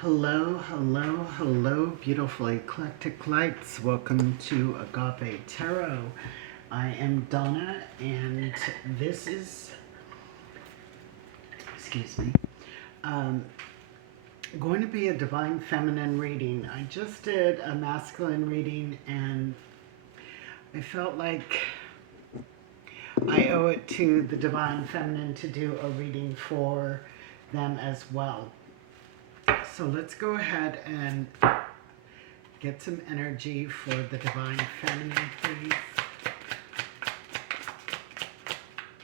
Hello, hello, hello, beautiful eclectic lights. Welcome to Agape Tarot. I am Donna, and this is, excuse me, um, going to be a divine feminine reading. I just did a masculine reading, and I felt like I owe it to the divine feminine to do a reading for them as well. So let's go ahead and get some energy for the divine feminine, please.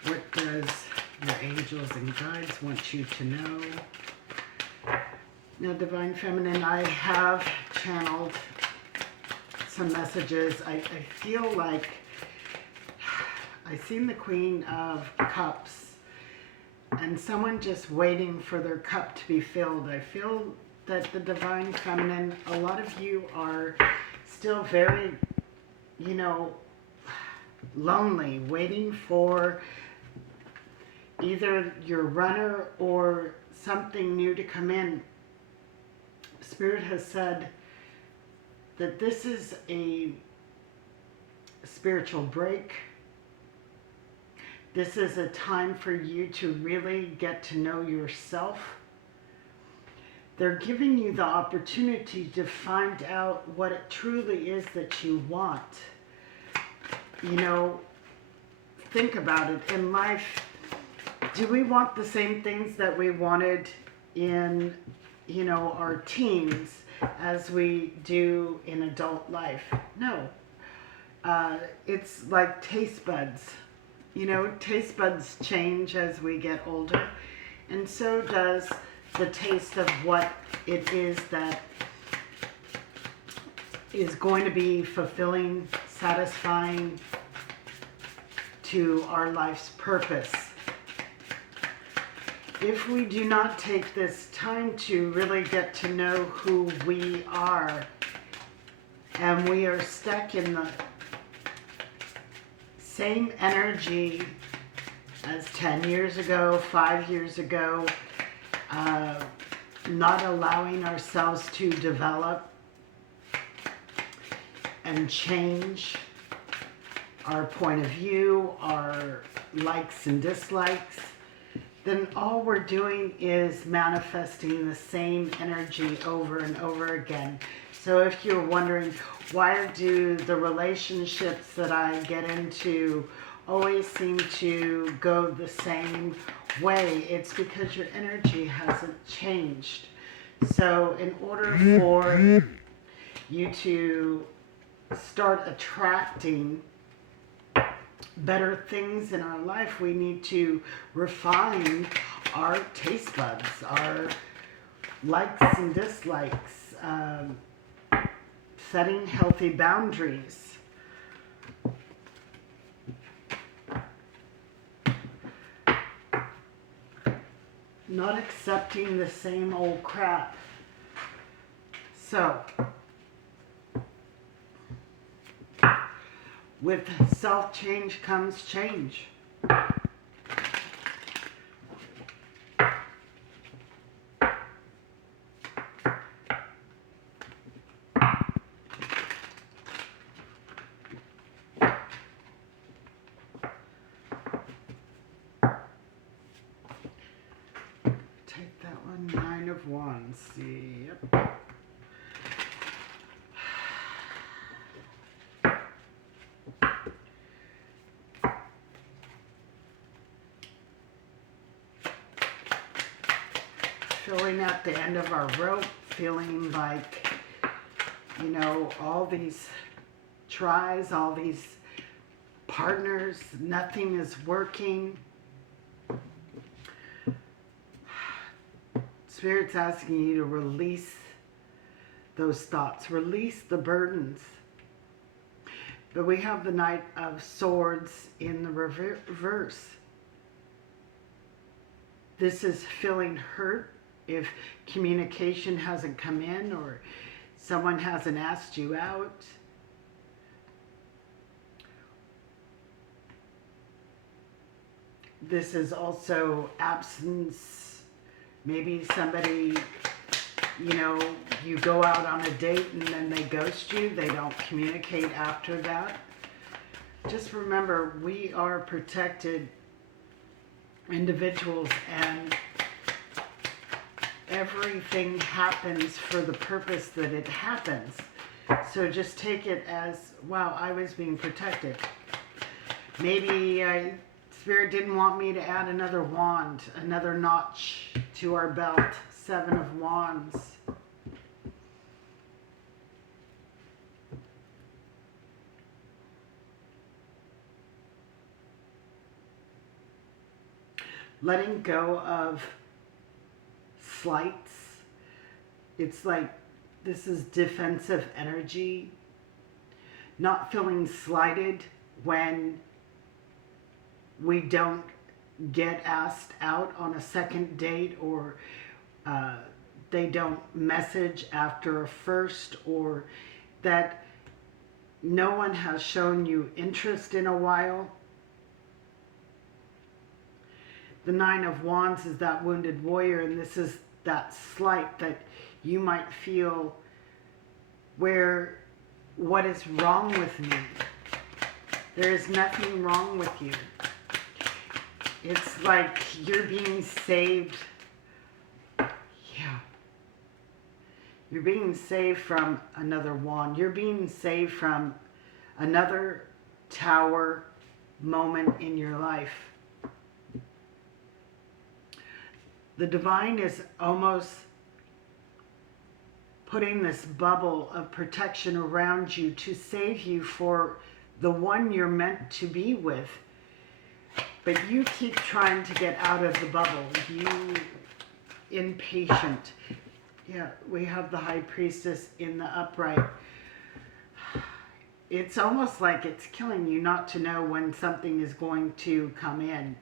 What does your angels and guides want you to know? Now, divine feminine, I have channeled some messages. I feel like I seen the Queen of Cups and someone just waiting for their cup to be filled. I feel that the divine feminine, a lot of you are still very, lonely, waiting for either your runner or something new to come in. Spirit has said that this is a spiritual break. This is a time for you to really get to know yourself. They're giving you the opportunity to find out what it truly is that you want. Think about it. In life, do we want the same things that we wanted in, our teens as we do in adult life? No. It's like taste buds. Taste buds change as we get older, and so does the taste of what it is that is going to be fulfilling, satisfying to our life's purpose. If we do not take this time to really get to know who we are, and we are stuck in the same energy as 10 years ago, 5 years ago, not allowing ourselves to develop and change our point of view, our likes and dislikes, then all we're doing is manifesting the same energy over and over again. So if you're wondering, why do the relationships that I get into always seem to go the same way? It's because your energy hasn't changed. So in order for you to start attracting better things in our life, we need to refine our taste buds, our likes and dislikes, setting healthy boundaries. Not accepting the same old crap. So, with self-change comes change. Take that one, 9 of Wands. Yep. Feeling at the end of our rope, feeling like, all these tries, all these partners, nothing is working. Spirit's asking you to release those thoughts, release the burdens. But we have the Knight of Swords in the reverse. This is feeling hurt if communication hasn't come in or someone hasn't asked you out. This is also absence. Maybe somebody you know, you go out on a date and then they ghost you, they don't communicate after that. Just remember, we are protected individuals, and everything happens for the purpose that it happens. So just take it as, wow, I was being protected. Maybe Spirit didn't want me to add another wand, another notch to our belt. 7 of Wands. Letting go of slights. It's like this is defensive energy. Not feeling slighted when we don't get asked out on a second date, or they don't message after a first, or that no one has shown you interest in a while. The 9 of Wands is that wounded warrior, and this is that slight that you might feel where, what is wrong with me? There is nothing wrong with you. It's like you're being saved. Yeah. You're being saved from another wand. You're being saved from another tower moment in your life. The divine is almost putting this bubble of protection around you to save you for the one you're meant to be with. But you keep trying to get out of the bubble. You impatient. Yeah, we have the High Priestess in the upright. It's almost like it's killing you not to know when something is going to come in.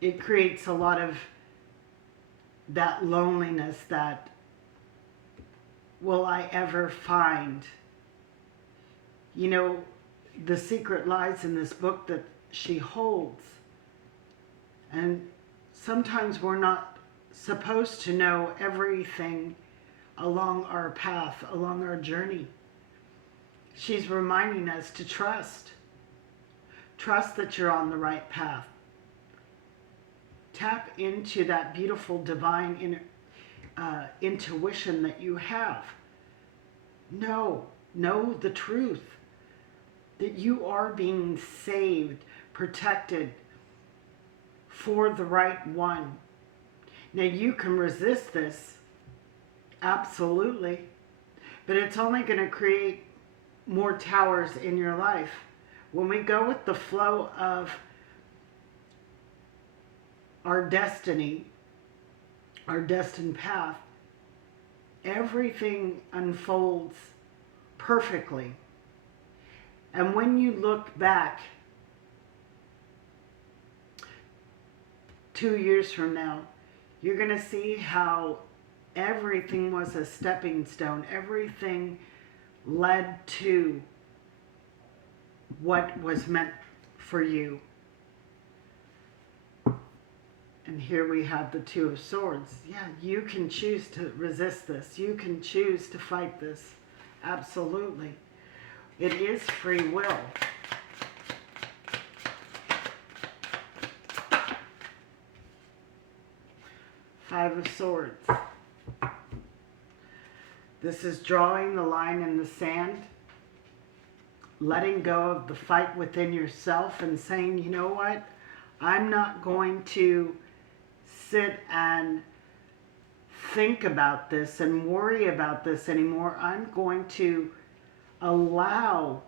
It creates a lot of that loneliness, that will I ever find? You know, the secret lies in this book that she holds. And sometimes we're not supposed to know everything along our path, along our journey. She's reminding us to trust. Trust that you're on the right path. Tap into that beautiful divine intuition that you have. Know the truth. That you are being saved, protected for the right one. Now you can resist this, absolutely, but it's only going to create more towers in your life. When we go with the flow of our destiny, our destined path, everything unfolds perfectly. And when you look back 2 years from now, you're going to see how everything was a stepping stone. Everything led to what was meant for you. And here we have the 2 of Swords. Yeah, you can choose to resist this. You can choose to fight this. Absolutely. It is free will. Five of Swords. This is drawing the line in the sand, letting go of the fight within yourself and saying, you know what? I'm not going to sit and think about this and worry about this anymore. I'm going to allow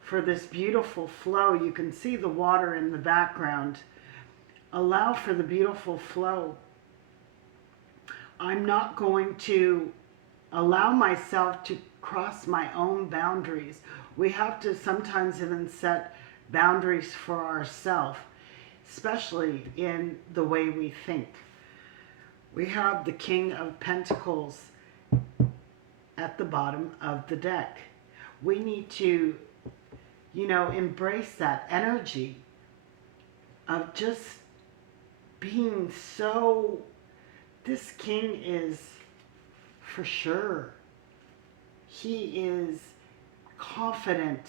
for this beautiful flow. You can see the water in the background. Allow for the beautiful flow. I'm not going to allow myself to cross my own boundaries. We have to sometimes even set boundaries for ourselves, especially in the way we think. We have the King of Pentacles at the bottom of the deck. We need to, embrace that energy of just being so, this king is for sure. He is confident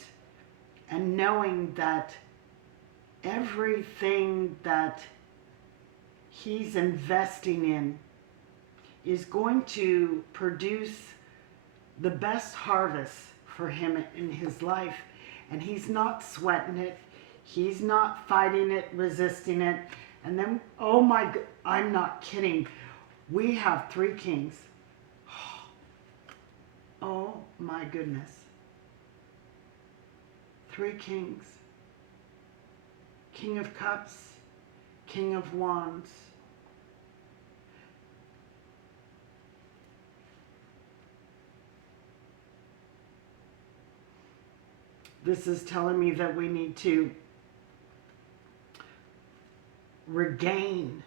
and knowing that everything that he's investing in is going to produce the best harvest for him in his life. And he's not sweating it. He's not fighting it, resisting it. And then, oh my, I'm not kidding. We have 3 kings. Oh my goodness. 3 kings. King of Cups, King of Wands. This is telling me that we need to regain.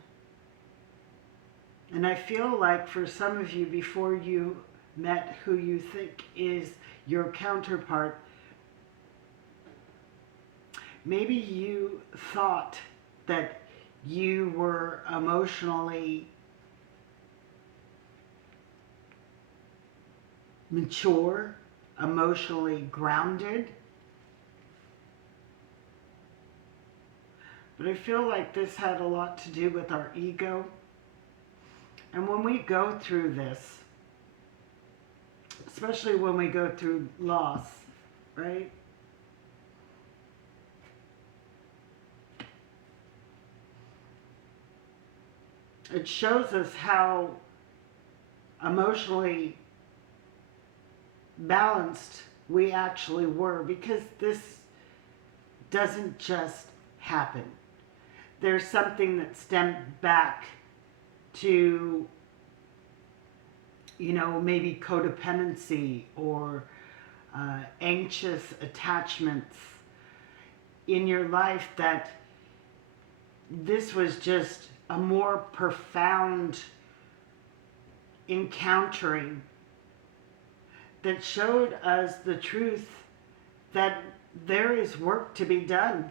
And I feel like for some of you, before you met who you think is your counterpart, maybe you thought that you were emotionally mature, emotionally grounded. But I feel like this had a lot to do with our ego. And when we go through this, especially when we go through loss, right? It shows us how emotionally balanced we actually were, because this doesn't just happen. There's something that stemmed back to, you know, maybe codependency or anxious attachments in your life, that this was just a more profound encountering that showed us the truth that there is work to be done.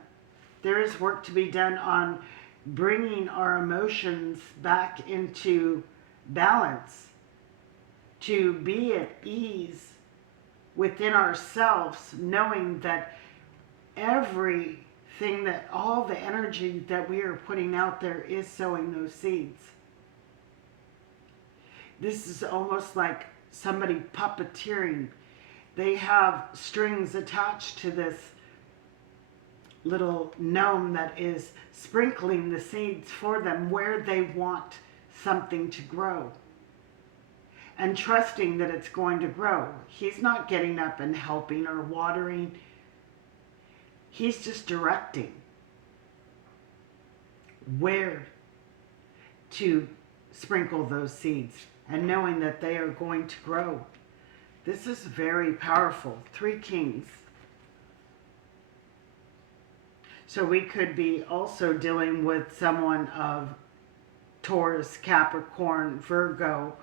There is work to be done on bringing our emotions back into balance, to be at ease within ourselves, knowing that everything, that all the energy that we are putting out there is sowing those seeds. This is almost like somebody puppeteering. They have strings attached to this little gnome that is sprinkling the seeds for them where they want something to grow, and trusting that it's going to grow. He's not getting up and helping or watering. He's just directing where to sprinkle those seeds and knowing that they are going to grow. This is very powerful. 3 kings. So we could be also dealing with someone of Taurus, Capricorn, Virgo,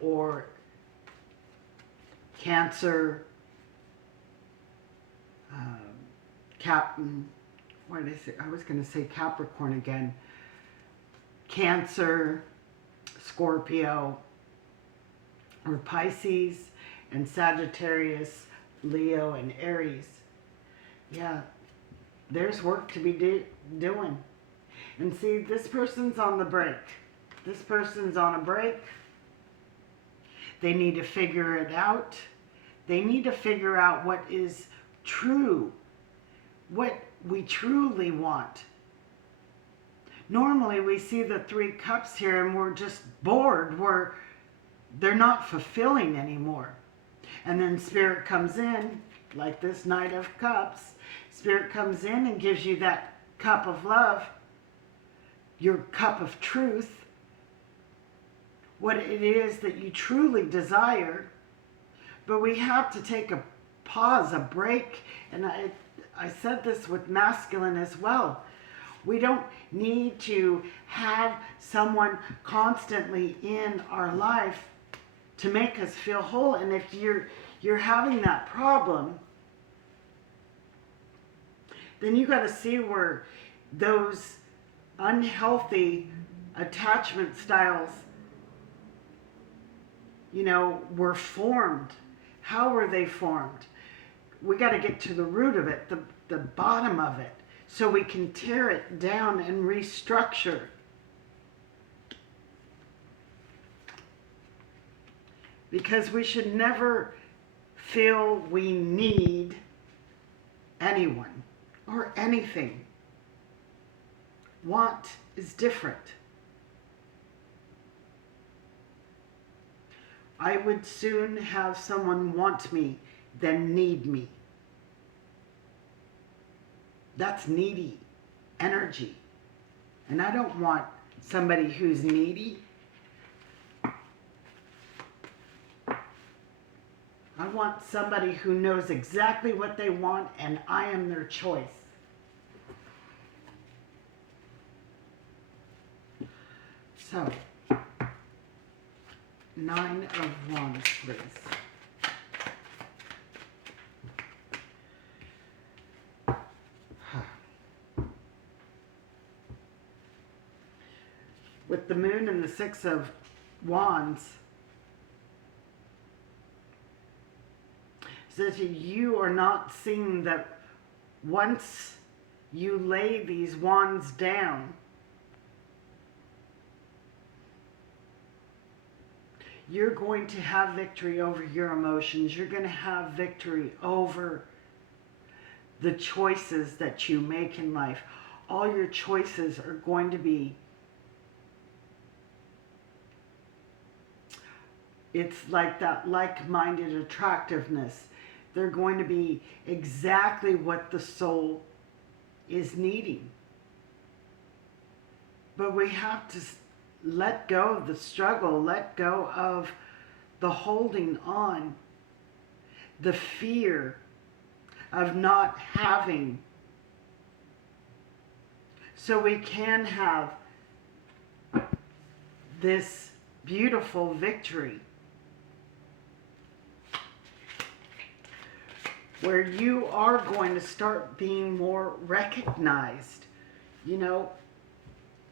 or Cancer, what did I say? I was going to say Capricorn again. Cancer, Scorpio, or Pisces, and Sagittarius, Leo, and Aries. Yeah, there's work to be doing. And see, this person's on the break. This person's on a break. They need to figure it out. They need to figure out what is true, what we truly want. Normally we see the 3 cups here and we're just bored. They're not fulfilling anymore. And then Spirit comes in, like this Knight of Cups. Spirit comes in and gives you that cup of love, your cup of truth, what it is that you truly desire. But we have to take a pause, a break. And I said this with masculine as well. We don't need to have someone constantly in our life to make us feel whole. And if you're having that problem, then you got to see where those unhealthy attachment styles, were formed. How were they formed? We got to get to the root of it, the bottom of it, so we can tear it down and restructure. Because we should never feel we need anyone or anything. Want is different. I would soon have someone want me than need me. That's needy energy. And I don't want somebody who's needy. I want somebody who knows exactly what they want and I am their choice. So, 9 of Wands, please. With the Moon and the 6 of Wands, says you are not seeing that once you lay these wands down, you're going to have victory over your emotions. You're going to have victory over the choices that you make in life. All your choices are going to be, it's like that like-minded attractiveness. They're going to be exactly what the soul is needing. But we have to let go of the struggle, let go of the holding on, the fear of not having, so we can have this beautiful victory where you are going to start being more recognized.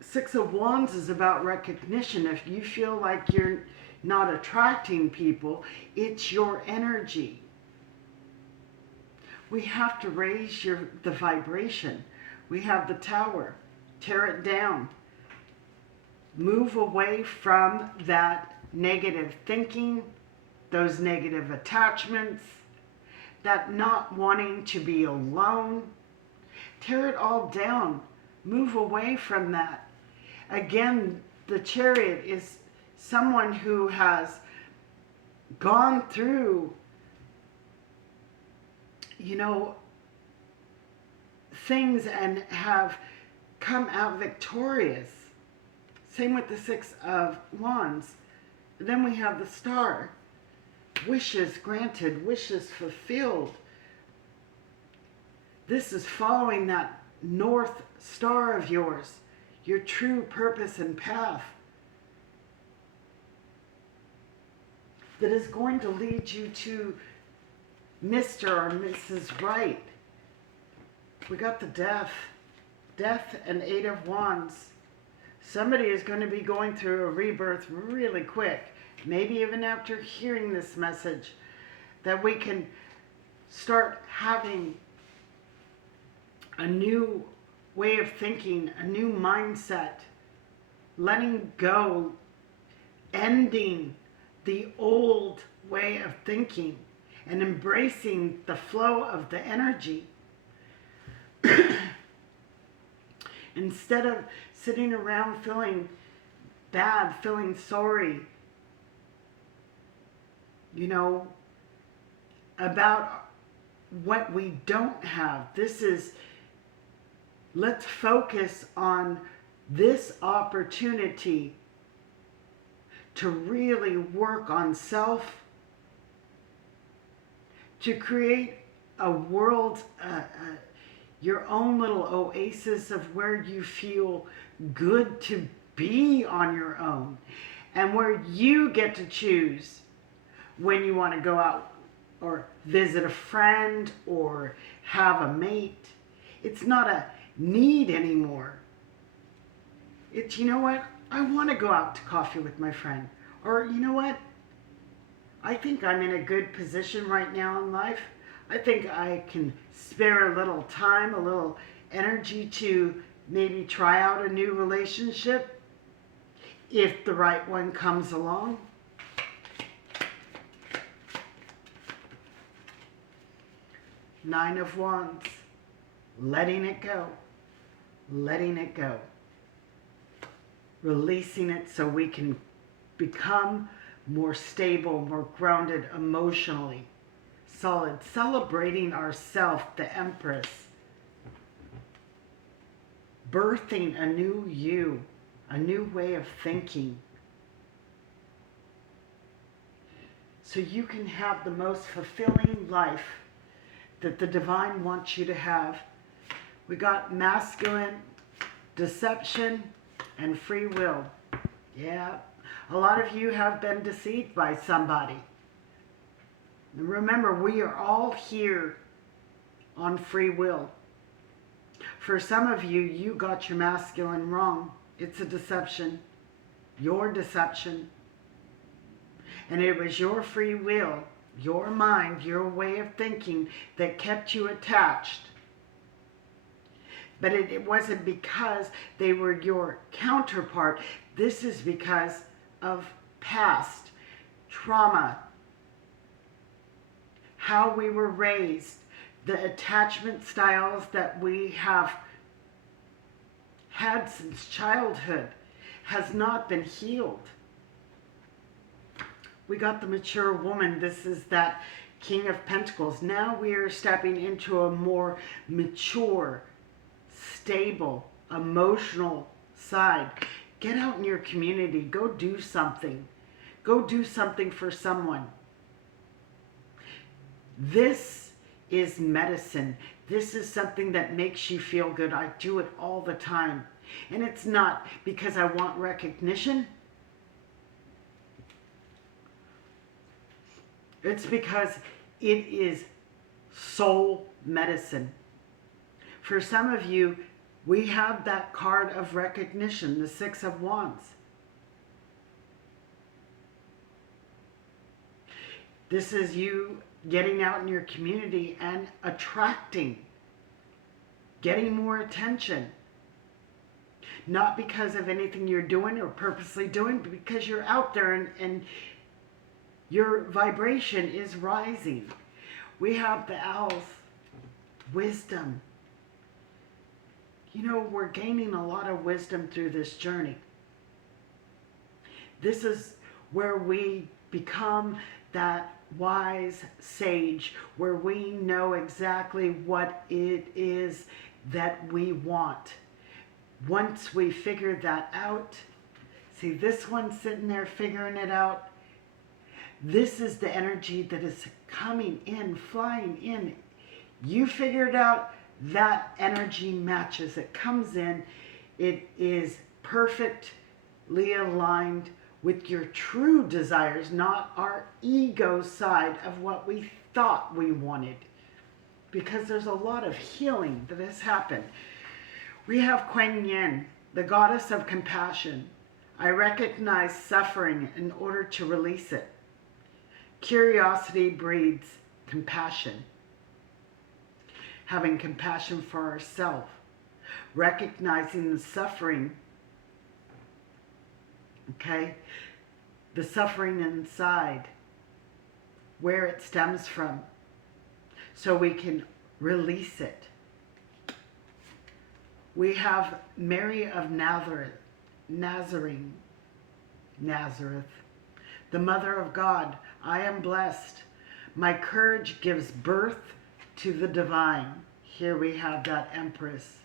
6 of Wands is about recognition. If you feel like you're not attracting people, it's your energy. We have to raise the vibration. We have the Tower. Tear it down. Move away from that negative thinking, those negative attachments, that not wanting to be alone. Tear it all down. Move away from that. Again, the Chariot is someone who has gone through, things and have come out victorious. Same with the 6 of Wands. Then we have the Star. Wishes granted, wishes fulfilled. This is following that North Star of yours, your true purpose and path that is going to lead you to Mr. or Mrs. Right. We got the Death and 8 of Wands. Somebody is going to be going through a rebirth really quick, maybe even after hearing this message, that we can start having a new way of thinking, a new mindset, letting go, ending the old way of thinking and embracing the flow of the energy. Instead of sitting around feeling bad, feeling sorry, about what we don't have. Let's focus on this opportunity to really work on self, to create a world, your own little oasis of where you feel good to be on your own, and where you get to choose when you want to go out or visit a friend or have a mate. It's not a need anymore. It's, you know what, I want to go out to coffee with my friend. Or, you know what, I think I'm in a good position right now in life. I think I can spare a little time, a little energy to maybe try out a new relationship if the right one comes along. Nine of Wands. Letting it go. Letting it go. Releasing it so we can become more stable, more grounded emotionally. Solid. Celebrating ourself, the Empress. Birthing a new you. A new way of thinking. So you can have the most fulfilling life that the divine wants you to have. We got masculine, deception, and free will. Yeah, a lot of you have been deceived by somebody. And remember, we are all here on free will. For some of you, you got your masculine wrong. It's a deception. Your deception. And it was your free will, your mind, your way of thinking that kept you attached. But it wasn't because they were your counterpart. This is because of past trauma, how we were raised, the attachment styles that we have had since childhood has not been healed. We got the mature woman. This is that King of Pentacles. Now we are stepping into a more mature, stable, emotional side. Get out in your community. Go do something. Go do something for someone. This is medicine. This is something that makes you feel good. I do it all the time. And it's not because I want recognition. It's because it is soul medicine. For some of you, we have that card of recognition, the Six of Wands. This is you getting out in your community and attracting, getting more attention. Not because of anything you're doing or purposely doing, but because you're out there and your vibration is rising. We have the Owls. Wisdom. You know, we're gaining a lot of wisdom through this journey. This is where we become that wise sage, where we know exactly what it is that we want. Once we figure that out, see this one sitting there figuring it out. This is the energy that is coming in, flying in. You figure it out, that energy matches. It comes in. It is perfectly aligned with your true desires, not our ego side of what we thought we wanted. Because there's a lot of healing that has happened. We have Kuan Yin, the goddess of compassion. I recognize suffering in order to release it. Curiosity breeds compassion. Having compassion for ourselves. Recognizing the suffering. Okay? The suffering inside. Where it stems from. So we can release it. We have Mary of Nazareth. The Mother of God. I am blessed. My courage gives birth to the divine. Here we have that Empress.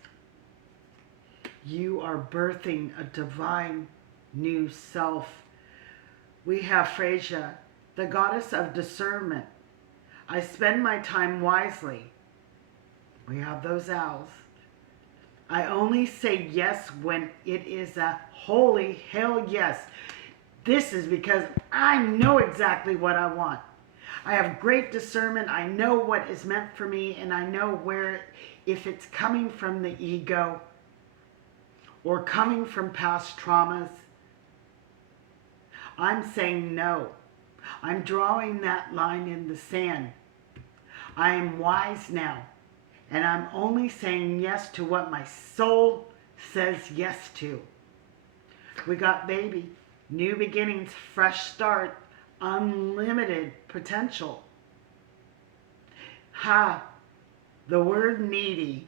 You are birthing a divine new self. We have Freyja, the goddess of discernment. I spend my time wisely. We have those Owls. I only say yes when it is a holy hell yes. This is because I know exactly what I want. I have great discernment. I know what is meant for me, and I know where, if it's coming from the ego or coming from past traumas. I'm saying no. I'm drawing that line in the sand. I am wise now, and I'm only saying yes to what my soul says yes to. We got baby, new beginnings, fresh start, unlimited potential. Ha, the word needy.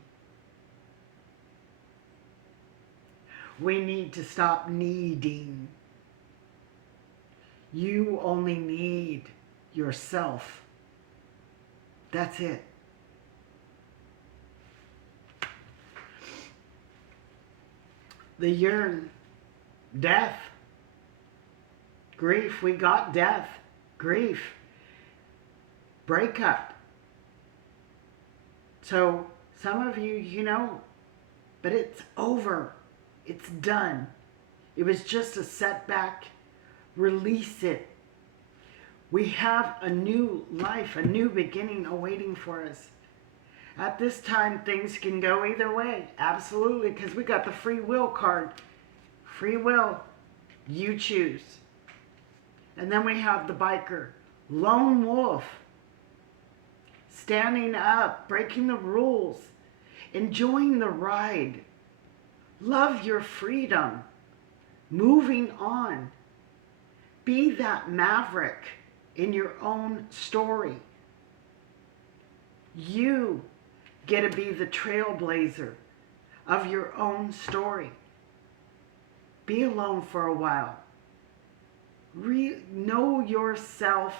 We need to stop needing. You only need yourself. That's it. The yearn, death, grief. We got death, grief, breakup. So some of you, you know, but it's over. It's done. It was just a setback. Release it. We have a new life, a new beginning awaiting for us. At this time, things can go either way. Absolutely, because we got the free will card. Free will. You choose. And then we have the biker. Lone wolf. Standing up, breaking the rules. Enjoying the ride. Love your freedom. Moving on. Be that maverick in your own story. You get to be the trailblazer of your own story. Be alone for a while. Know yourself